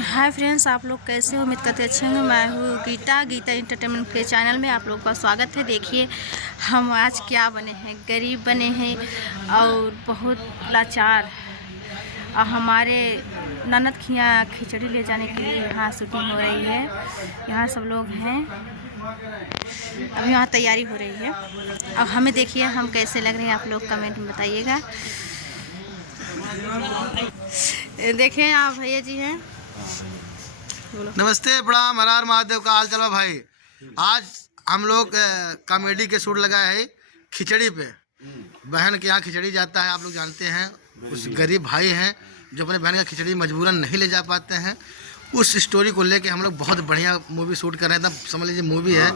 Hi friends, आप लोग कैसे हो? उम्मीद करते अच्छे होंगे। मैं हूँ गीता एंटरटेनमेंट के चैनल में आप लोगों का स्वागत है। देखिए हम आज क्या बने हैं, गरीब बने हैं और बहुत लाचार। और हमारे ननद की यहाँ खिचड़ी ले जाने के लिए यहाँ शूटिंग हो रही है। यहाँ सब लोग हैं, अभी यहाँ तैयारी हो रही है। अब हमें देखिए हम कैसे लग रहे हैं, आप लोग कमेंट में बताइएगा। देखें आप भैया जी हैं। नमस्ते, प्रणाम, हर हर महादेव का हाल चलो भाई। आज हम लोग कॉमेडी के शूट लगाए है खिचड़ी पे। बहन के यहाँ खिचड़ी जाता है, आप लोग जानते हैं। उस गरीब भाई हैं जो अपने बहन का खिचड़ी मजबूरन नहीं ले जा पाते हैं। उस स्टोरी को लेके हम लोग बहुत बढ़िया मूवी शूट कर रहे हैं। एकदम समझ लीजिए मूवी है,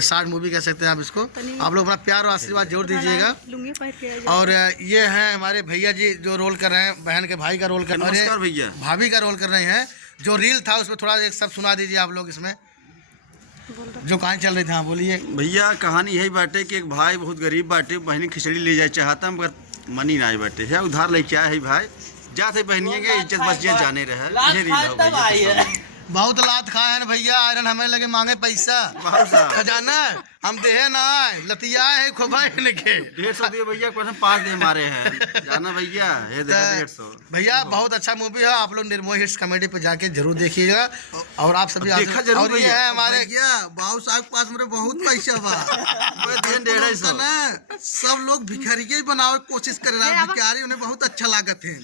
शॉर्ट मूवी कह सकते हैं आप इसको। आप लोग अपना प्यार और आशीर्वाद जरूर दीजिएगा। और ये हैं हमारे भैया जी जो रोल कर रहे हैं, बहन के भाई का रोल कर रहे हैं, भैया भाभी का रोल कर रहे हैं। जो रील था उसमें थोड़ा एक सब सुना दीजिए आप लोग। इसमें जो कहानी चल रही थी, हाँ बोलिए भैया। कहानी यही बाटे कि एक भाई बहुत गरीब बाटे, बहनी खिचड़ी ले जाए चाहता मगर मनी ना बाटे है, उधार लेके आया है भाई। जाते बहनिए के इज्जत बस ये जाने रहे। बहुत लात खाए हैं भैया, आयरन हमें लगे मांगे पैसा खजाना हम दे ना लतिया है खोबा इनके 150 दिए भैया, 5 दे मारे हैं जाना भैया। ये देखो 150 भैया। बहुत अच्छा मूवी है, आप लोग निर्मोही हिट्स कॉमेडी पे जाके जरूर देखिएगा। और आप सभी देखा जरूर। और ये है हमारे बाबू साहब के पास मेरे बहुत पैसा बा। 150 ना सब लोग भिखारी बनावे कोशिश कर रहा है, भिखारी उन्हें बहुत अच्छा लागत है,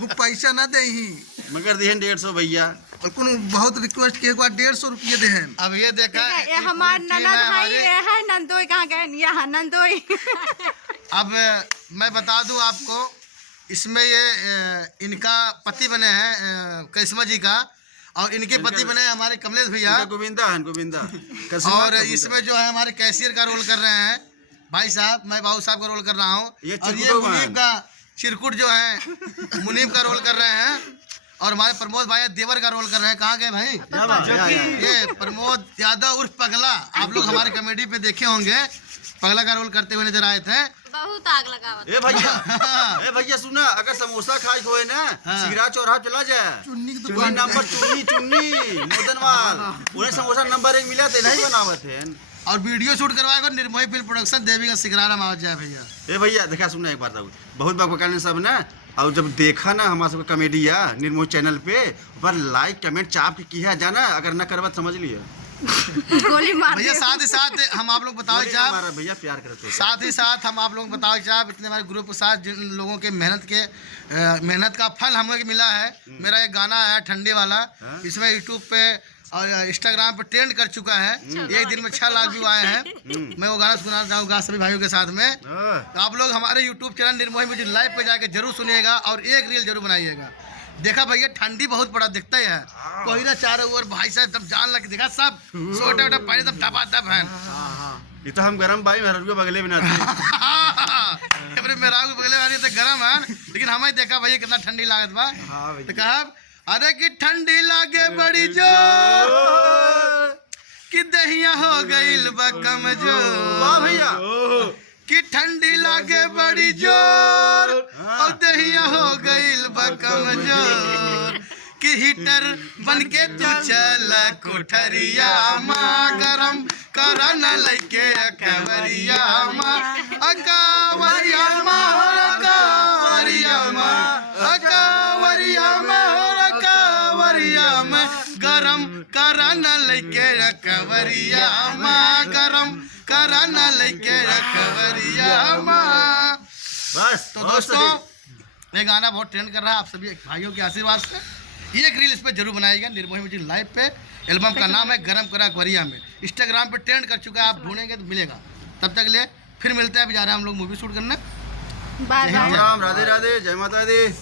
वो पैसा ना दे ही मगर दिहन 150 भैया। और बहुत रिक्वेस्ट किए 150 रुपये दे। अब ये देखा हमारे ननद भाई है, नंदोई कहाँ गए? यहाँ नंदोई। अब मैं बता दूं आपको, इसमें ये इनका पति बने हैं करिश्मा जी का, और इनके पति बने हमारे कमलेश भैया गोविंदा। और इसमें जो है हमारे कैशियर का रोल कर रहे हैं भाई साहब, मैं बाबू साहब का रोल कर रहा हूँ। और ये मुनीब का चिरकुट जो है मुनीब का रोल कर रहे हैं। और हमारे प्रमोद भाई देवर का रोल कर रहे हैं। कहाँ गए भाई? ये प्रमोद यादव उर्फ पगला, आप लोग हमारे कॉमेडी पे देखे होंगे, पगला का रोल करते हुए नजर आए थे। बहुत आग लगा ए भैया सुना, अगर समोसा खाए को है ना, सिगरा चौराहा चला जाए, चुन्नी नंबर चुन्नी मोदनवाल उन्हें समोसा नंबर 1 मिला थे, नहीं बनावत है। और वीडियो शूट करवाएगा निर्मोही फिल्म प्रोडक्शन, देवी का सिगरारा मावत जाए भैया। ए भैया देखा सुना एक बात, बहुत बकबका ने सब ना। और जब देखा ना हमारा सबका कॉमेडिया निर्मोही चैनल पे, पर लाइक कमेंट चाप की है जाना, अगर ना करवा समझ लिया गोली मार भैया। साथ ही साथ हम आप लोग बताओ चाप, भैया प्यार करते, साथ ही साथ हम आप लोग बताओ चाप, इतने हमारे ग्रुप के साथ जिन लोगों के मेहनत का फल हमें मिला है। मेरा एक गाना है ठंडी वाला, इसमें यूट्यूब पे और इंस्टाग्राम पे ट्रेंड कर चुका है। एक दिन में 6 लाख व्यू आए हैं। मैं वो गाना सुना चाहूँगा सभी भाइयों के साथ में। तो आप लोग हमारे YouTube channel Nirmohi music live पे जाके जरूर सुनिएगा और एक रील जरूर बनाइएगा। देखा भैया ठंडी बहुत बड़ा दिखता है, कोई ना चारों ओर भाई साहब तब जान लग देखा सब छोटे छोटे पानी तब दबा दब है। ये तो हम गरम भाई मेहरा बगले में अपने मेरा बगले वाली तो गरम है, लेकिन हमें देखा भैया कितना ठंडी लागत बा। तो कहा अरे कि ठंडी लागे बड़ी जोर कि दहिया हो गईल बा कमजोर भैया, कि ठंडी लागे बड़ी जोर और दहिया हो गईल बा कमजोर कि हीटर बन के तू चल कोठरिया माँ गरम कर न लइके अकवरिया माँ अकवरिया माँ अकवरिया माँ अकवरिया माँ अकवरिया में गरम कर न लइके अकवरिया माँ गरम कर न लइके अकवरिया माँ। बस तो दोस्तों ये गाना बहुत ट्रेंड कर रहा है, आप सभी भाइयों के आशीर्वाद से एक रील इस पे जरूर बनाएगा निर्मोही म्यूजिक लाइव पे। एल्बम का नाम है गरम करा अकवरिया में, इंस्टाग्राम पे ट्रेंड कर चुका है, आप ढूंढेंगे तो मिलेगा। तब तक ले फिर मिलते हैं, अभी जा रहे हैं हम लोग मूवी शूट करने। Bye bye. राम राधे राधे, जय माता दी।